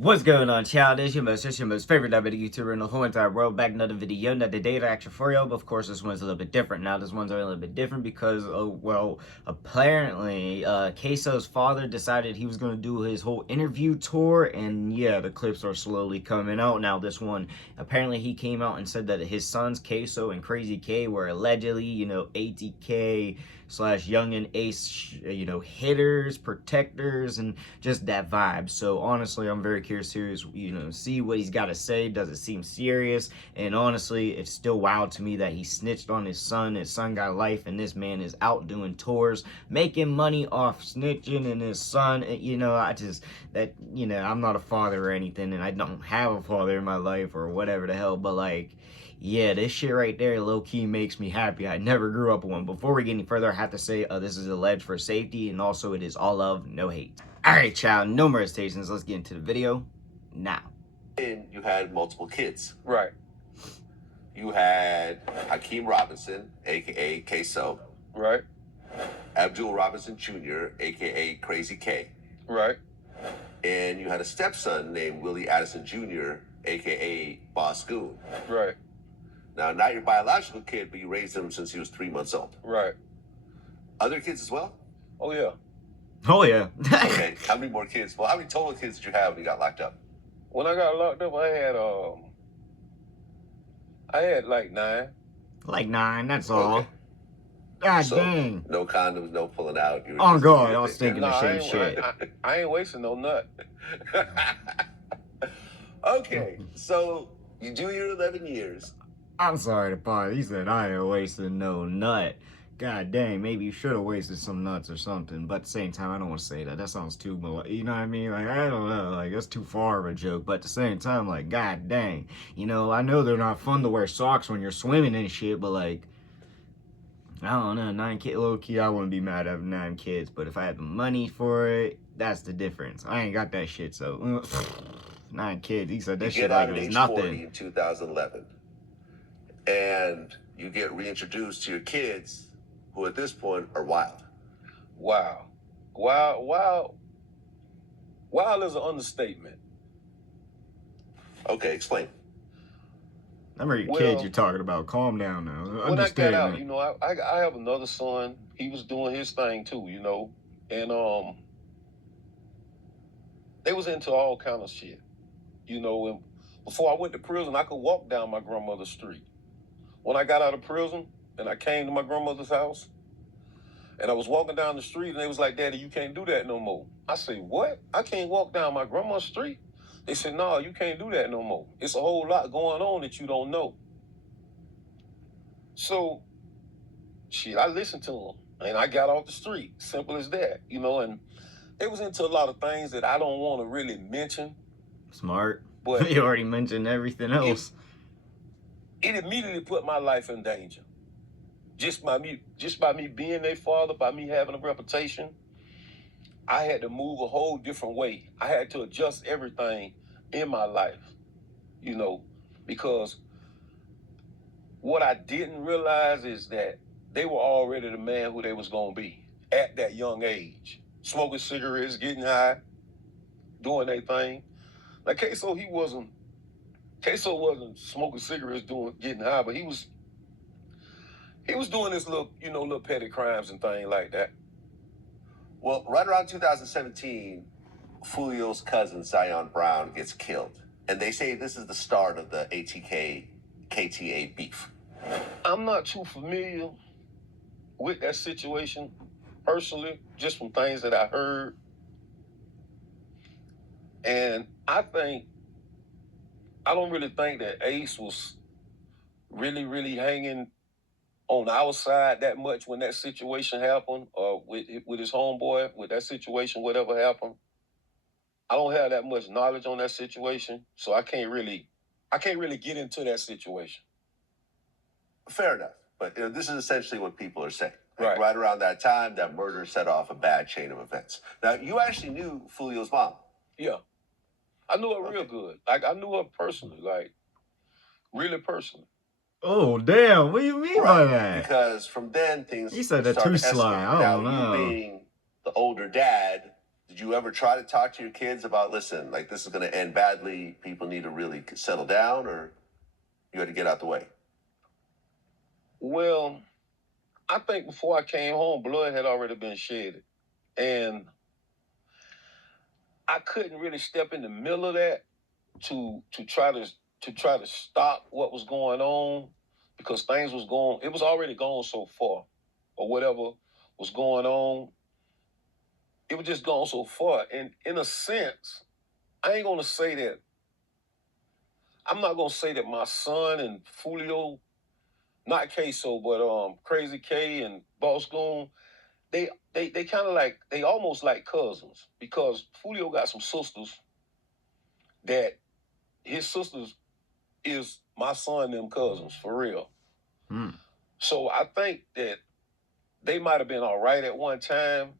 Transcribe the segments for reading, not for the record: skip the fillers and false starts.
What's going on, child? It's your most favorite Diabeto YouTuber in the whole entire world. Back another video, another data action for you. But of course, this one's a little bit different. Now, this one's a little bit different because, apparently, Ksoos' father decided he was going to do his whole interview tour. And yeah, the clips are slowly coming out. Now, this one, apparently, he came out and said that his sons, Ksoos and Crazy K, were allegedly, ATK / Yungeen ace, hitters, protectors, and just that vibe. So honestly, I'm very curious to, see what he's got to say. Does it seem serious? And honestly, it's still wild to me that he snitched on his son. His son got life, and this man is out doing tours, making money off snitching, and his son, I'm not a father or anything, and I don't have a father in my life or whatever the hell, but like, yeah, this shit right there low-key makes me happy. I never grew up one. Before we get any further, I have to say this is alleged for safety, and also it is all love, no hate. Alright, child, no more hesitations. Let's get into the video now. And you had multiple kids. Right. You had Hakeem Robinson, a.k.a. Ksoos. Right. Abdul Robinson Jr., a.k.a. Crazy K. Right. And you had a stepson named Willie Addison Jr., a.k.a. Boss Goon. Right. Now, not your biological kid, but you raised him since he was 3 months old. Right. Other kids as well? Oh, yeah. Oh, yeah. Okay, how many more kids? Well, how many total kids did you have when you got locked up? When I got locked up, I had like 9. Like 9, that's all. Okay. God So, dang. no condoms, no pulling out. You were Oh, just- God, I was thinking No, the same shit. I ain't wasting no nut. Okay, so you do your 11 years. I'm sorry to bother. He said I ain't wasting no nut. God dang, maybe you should have wasted some nuts or something. But at the same time, I don't want to say that. That sounds too, you know what I mean? Like, I don't know. Like, that's too far of a joke. But at the same time, like, god dang. I know they're not fun to wear socks when you're swimming and shit, but like, I don't know. 9 kids, low key, I wouldn't be mad at 9 kids. But if I had the money for it, that's the difference. I ain't got that shit, so 9 kids. He said that shit like it was age nothing. 40 in 2011, and you get reintroduced to your kids, who at this point are wild. Wow. Wild is an understatement. Okay, explain. Remember your kids you're talking about. Calm down now. When I got out, I have another son. He was doing his thing too, and they was into all kind of shit, and before I went to prison, I could walk down my grandmother's street. When I got out of prison and I came to my grandmother's house and I was walking down the street and they was like, "Daddy, you can't do that no more." I said, "What? I can't walk down my grandma's street?" They said, "No, you can't do that no more. It's a whole lot going on that you don't know." So, shit, I listened to them and I got off the street. Simple as that, and they was into a lot of things that I don't want to really mention. Smart. But you already mentioned everything else. It immediately put my life in danger. Just by me being their father, by me having a reputation, I had to move a whole different way. I had to adjust everything in my life, because what I didn't realize is that they were already the man who they was going to be at that young age. Smoking cigarettes, getting high, doing their thing. Like Ksoos, wasn't smoking cigarettes, getting high, but he was doing this little petty crimes and things like that. Well, right around 2017, Fulio's cousin, Zion Brown, gets killed. And they say this is the start of the ATK-KTA beef. I'm not too familiar with that situation personally, just from things that I heard. And I don't really think that Ace was really, really hanging on our side that much when that situation happened, or with his homeboy, with that situation, whatever happened. I don't have that much knowledge on that situation, so I can't really get into that situation. Fair enough. But this is essentially what people are saying. Right. Right around that time, that murder set off a bad chain of events. Now, you actually knew Fulio's mom. Yeah. I knew her real good. Like, I knew her personally, like, really personally. Oh, damn. What do you mean by that? Because from then, things He said that started too to sly. escalate. I don't now, know. you being the older dad, Did you ever try to talk to your kids about, listen, like this is going to end badly, people need to really settle down, or you had to get out the way? Well, I think before I came home, blood had already been shed. And I couldn't really step in the middle of that to try to stop what was going on, because things was going, it was already gone so far, or whatever was going on, it was just gone so far. And in a sense, I ain't gonna say that, I'm not gonna say that my son and Fulio, not Ksoos, but Crazy K and Boss Goon, they kind of like, they almost like cousins, because Fulio got some sisters that his sisters is my son and them cousins for real. So I think that they might have been all right at one time,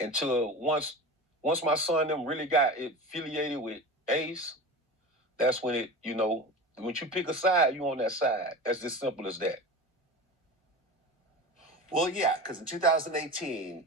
until once my son and them really got affiliated with Ace. That's when it, you know, when you pick a side, you on that side. That's just simple as that. Well, yeah, because in 2018,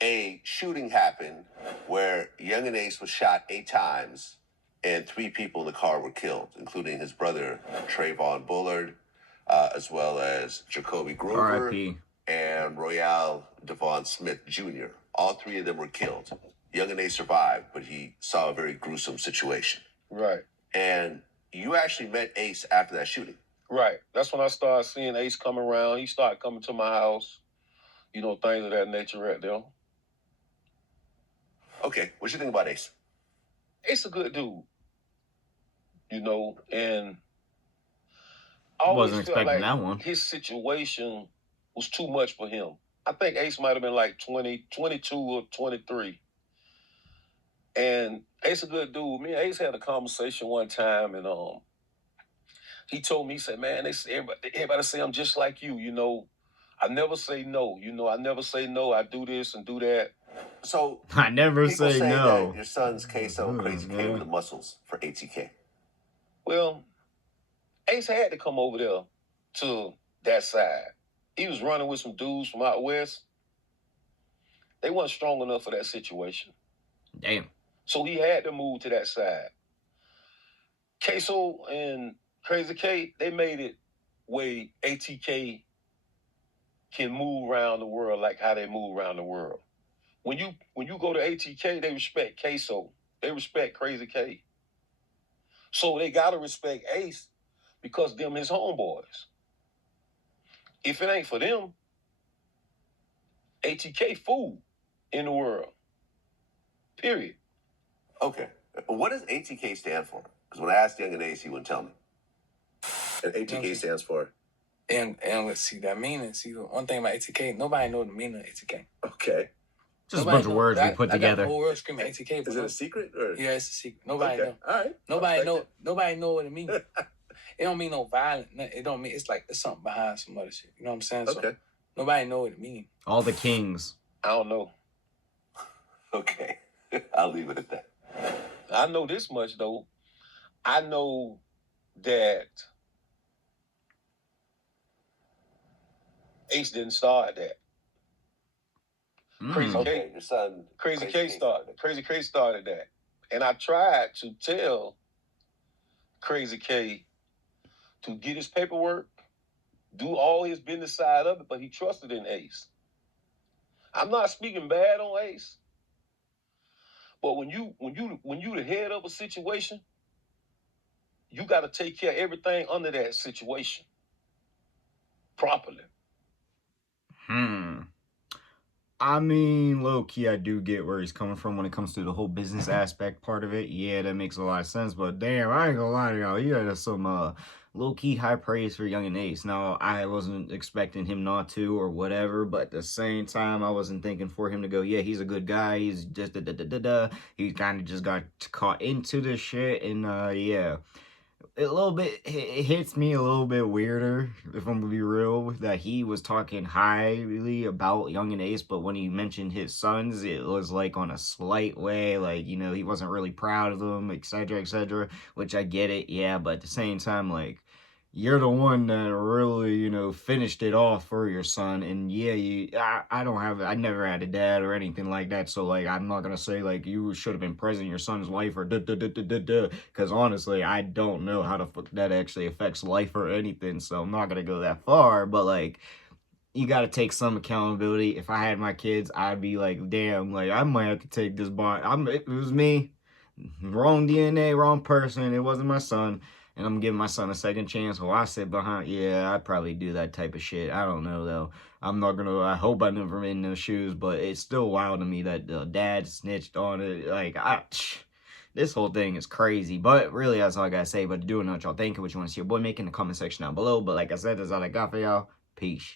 a shooting happened where Young and Ace was shot 8 times, and 3 people in the car were killed, including his brother Trayvon Bullard, as well as Jacoby Grover R.I.P. and Royale Devon Smith Jr. All 3 of them were killed. Young and Ace survived, but he saw a very gruesome situation. Right. And you actually met Ace after that shooting. Right. That's when I started seeing Ace come around. He started coming to my house, you know, things of that nature right there. Okay, what you think about Ace? Ace a good dude, you know, and I Wasn't always felt expecting like that one. his situation was too much for him. I think Ace might have been like 20, 22 or 23. And Ace a good dude. Me and Ace had a conversation one time, and he told me, he said, man, they say, everybody say I'm just like you know. I never say no. You know, I never say no. I do this and do that. So I never people say say no. that your sons Kso and Crazy K were the muscles for ATK. Well, Ace had to come over there to that side. He was running with some dudes from out west. They weren't strong enough for that situation. Damn. So he had to move to that side. Queso and Crazy K, they made it where ATK can move around the world like how they move around the world. When you go to ATK, they respect Queso. They respect Crazy K. So they gotta respect Ace because them his homeboys. If it ain't for them, ATK fool in the world. Period. Okay. What does ATK stand for? Because when I asked Young and Ace, he wouldn't tell me. And ATK stands for? And let's see that meaning. See, one thing about ATK, nobody know the meaning of ATK. Okay. Just a bunch of words we put together. I got the whole world screaming ATK. Is it a secret? Or? Yeah, it's a secret. Nobody know. All right. Nobody know what it means. It don't mean no violent. It don't mean, it's like there's something behind some other shit. You know what I'm saying? Okay. So nobody know what it means. All the kings. I don't know. Okay. I'll leave it at that. I know this much though. I know that Ace didn't start that. Crazy Okay, K, your son. Crazy K started that. And I tried to tell Crazy K to get his paperwork, do all his business side of it, but he trusted in Ace. I'm not speaking bad on Ace, but when you the head of a situation, you got to take care of everything under that situation properly. I mean, low key, I do get where he's coming from when it comes to the whole business aspect part of it. Yeah, that makes a lot of sense. But damn, I ain't gonna lie to y'all. You got some low key high praise for Young and Ace. Now, I wasn't expecting him not to or whatever, but at the same time, I wasn't thinking for him to go, yeah, he's a good guy. He's just He kind of just got caught into this shit, and yeah. A little bit, it hits me a little bit weirder, if I'm gonna be real, that he was talking highly about Young and Ace, but when he mentioned his sons, it was like on a slight way, like, you know, he wasn't really proud of them, etc., etc., which I get it, yeah, but at the same time, like, you're the one that really, you know, finished it off for your son. And yeah, I never had a dad or anything like that. So like, I'm not gonna say like you should have been present in your son's life or because honestly, I don't know how the fuck that actually affects life or anything. So I'm not gonna go that far. But like, you got to take some accountability. If I had my kids, I'd be like, damn, like I might have to take this bond. It was me, wrong DNA, wrong person. It wasn't my son, and I'm giving my son a second chance. While I sit behind, yeah, I'd probably do that type of shit. I don't know though. I'm not gonna. I hope I never in those shoes, but it's still wild to me that the dad snitched on it. Like this whole thing is crazy. But really, that's all I gotta say. But do know what y'all think, what you want to see your boy make in the comment section down below. But like I said, that's all I got for y'all. Peace.